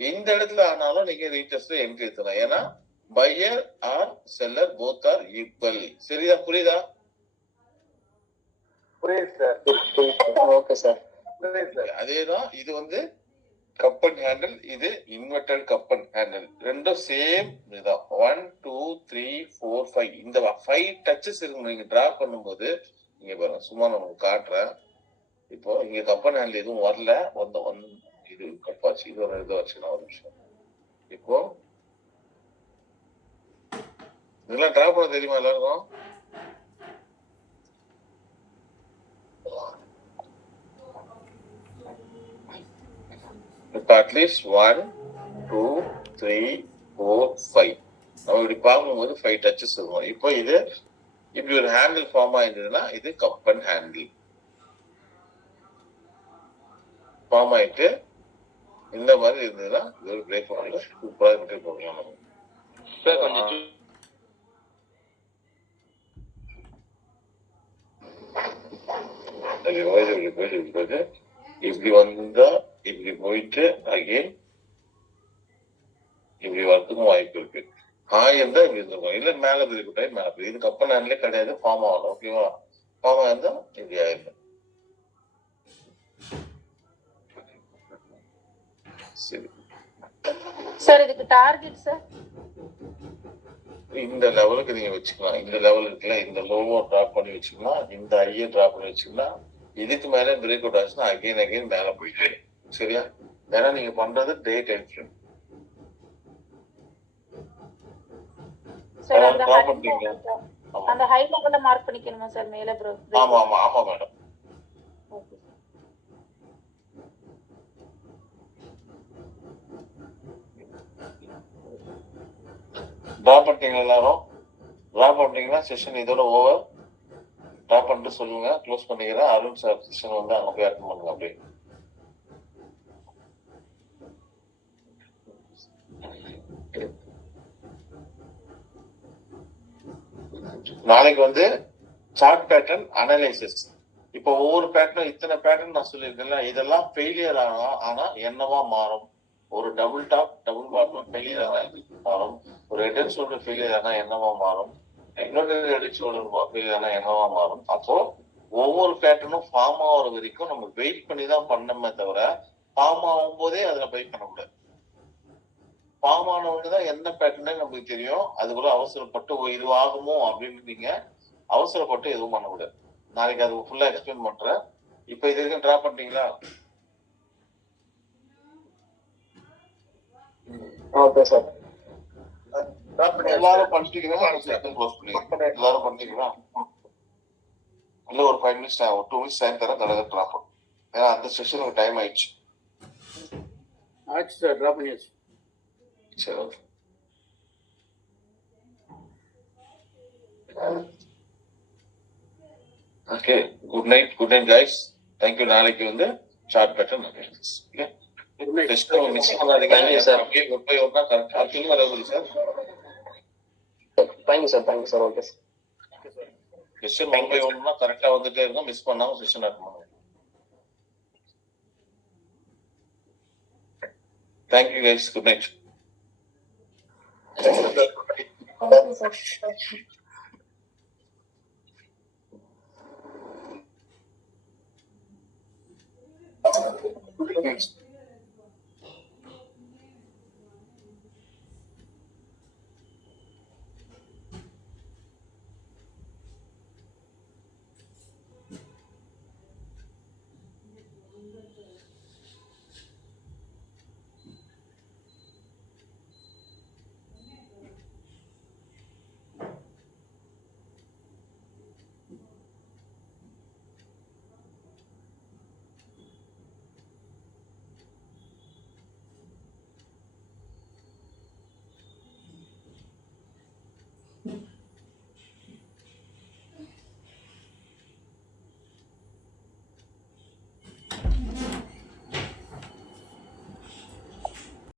இந்த இடத்துல ஆனாலும் நீங்க ரீடெஸ்ட் என்ட்ரி எடுத்துக்கலாம். ஏன்னா pier R seller both are equal. சரியா? புரியுதா? புரியுது சார். Okay sir. புரியுது சார். அதேதான் இது வந்து கப் அண்ட் ஹேண்டில், இது இன்வெர்டட் கப் அண்ட் ஹேண்டில். ரெண்டும் சேம் இதுதான். 1 2 3 4 5 இந்த 5 டச்சஸ் இருக்கு. நீங்க டிரா பண்ணும்போது இங்க பாருங்க, சும்மா நான் உங்களுக்கு காட்டுறேன். இப்போ இங்க கப் அண்ட் ஹேண்டில் எதுவும் வரல, இது கப்பாச்சு. இது ஒரு இதை வச்சுக்கலாம் ஒரு நிமிஷம். இப்போ இதெல்லாம் டிரா பண்ண தெரியுமா எல்லாருக்கும்? இப்போ அட்லீஸ்ட் 1 2 3 4 5 நம்ம இப்படி பார்க்கும்போது 5 டச்சஸ் இருக்கும். இப்போ இது இப்படி ஒரு ஹேண்டில் ஃபார்ம் ஆயிருந்ததுன்னா இது கப் அண்ட் ஹேண்டில் ஃபார்ம் ஆயிட்டு இந்த மாதிரி இருந்ததுன்னா இது ஒரு பிரேக் பண்ணல சூப்பராக விட்டு போகலாம் நம்ம. இப்படி வந்தா இப்படி போயிட்டு அகைன் இப்படி வரதுக்கும் வாய்ப்பு இருக்கு. இருந்தா இப்படி இருந்திருக்கும், இல்ல மேல போய் மேல போய். இது கப் அண்ட் ஹேண்ட்லே கிடையாது, ஃபார்ம் ஆகணும். ஓகேவா? ஃபார்ம் ஆயிருந்தா இப்படி ஆயிடும். சரி சார் இதுக்கு டார்கெட் சார் இந்த லெவலுக்கு நீங்க வச்சுக்கலாம். இந்த லெவல் இருக்குல்ல, இந்த லோவோ டிராப் பண்ணி வச்சுக்கலாம், இந்த ஐயை டிராப் பண்ணி வச்சுக்கலாம். இதுக்கு மேல பிரேக் அவுட் ஆச்சுன்னா அகைன் மேல போயிட்டு. சரியா? ஏன்னா நீங்க பண்றது டே டைம் ஃப்ரேம். சார் அதாவது அந்த டிரா ஹை பண்றீங்க. ஆமா அந்த ஹை லெவல்ல மார்க் பண்ணிக்கணுமா சார் மேல ப்ரோ? ஆமா ஆமா ஆமா மேடம். ஓகே. டிரா பண்ணிட்டீங்களா எல்லாரும்? டிரா பண்ணீங்கன்னா செஷன் இதோட ஓவர். டிரா பண்ணிட்டு சொல்லுங்க, க்ளோஸ் பண்ணிக்கிறேன். அருண் சார் செஷன் வந்து அங்க போய் அட்டன் பண்ணுங்க அப்படியே. நாளைக்கு வந்து சார்ட் பேட்டர்ன் அனலைசிஸ். இப்போ ஒவ்வொரு பேட்டர்னும் இத்தனை பேட்டர்ன் நான் சொல்லியிருக்கேன்ல, இதெல்லாம் ஃபெயிலியர் ஆனா என்னவா மாறும்? ஒரு double top double bottom failure ஆனா மாறும். ஒரு ஹெட் அண்ட் ஷோல்டர் ஃபெயிலியர் ஆனா என்னவா மாறும்? இன்னொரு ஹெட் அண்ட் ஷோல்டர் ஃபெயிலியர் ஆனா என்னவா மாறும்? அப்போ ஒவ்வொரு பேட்டர்னும் ஃபார்ம் ஆகிற வரைக்கும் நம்ம வெயிட் பண்ணி தான் பண்ணமே தவிர, ஃபார்ம் ஆகும் போதே அதுல பை பண்ணக்கூடாது. ஃபார்ம் ஆனவங்கதான் என்ன பேட்டர்னே நமக்கு தெரியும். அதுக்குள்ள அவசரப்பட்டு இது ஆகுமோ அப்படின்னு நீங்க அவசரப்பட்டு எதுவும் பண்ணக்கூடாது. நாளைக்கு அது ஃபுல்லா எக்ஸ்பிளைன் பண்றேன். இப்ப இது வரைக்கும் டிரா பண்ணிட்டீங்களா? Okay sir. எல்லாரும் பண்ணிட்டீங்கன்னா க்ளோஸ் பண்ணிடுங்க. எல்லாரும் பண்ணிட்டீங்களா? இல்ல ஒரு 5 மினிட்ஸ் ஒரு 2 மினிட்ஸ் டைம் தரேன், கடை டிரா பண்ணும். ஏன்னா அந்த செஷனுக்கு டைம் ஆயிடுச்சு. ஆச்சு சார், ட்ரா பண்ணியாச்சு. சரி okay. Okay, good night guys. Thank you. நாளைக்கு வந்து chart pattern okay. Good night. Test miss பண்ணாதீங்க சார். அப்படியே போய் வரணும் கரெக்டா தூங்க வரது sir. Thank you sir. Okay sir. Session 1 by 1 கரெக்டா வந்துட்டே இருக்கும். மிஸ் பண்ணாம செஷன் அட்டெண்ட் பண்ணுங்க. Thank you guys. Good night. Thank you, sir.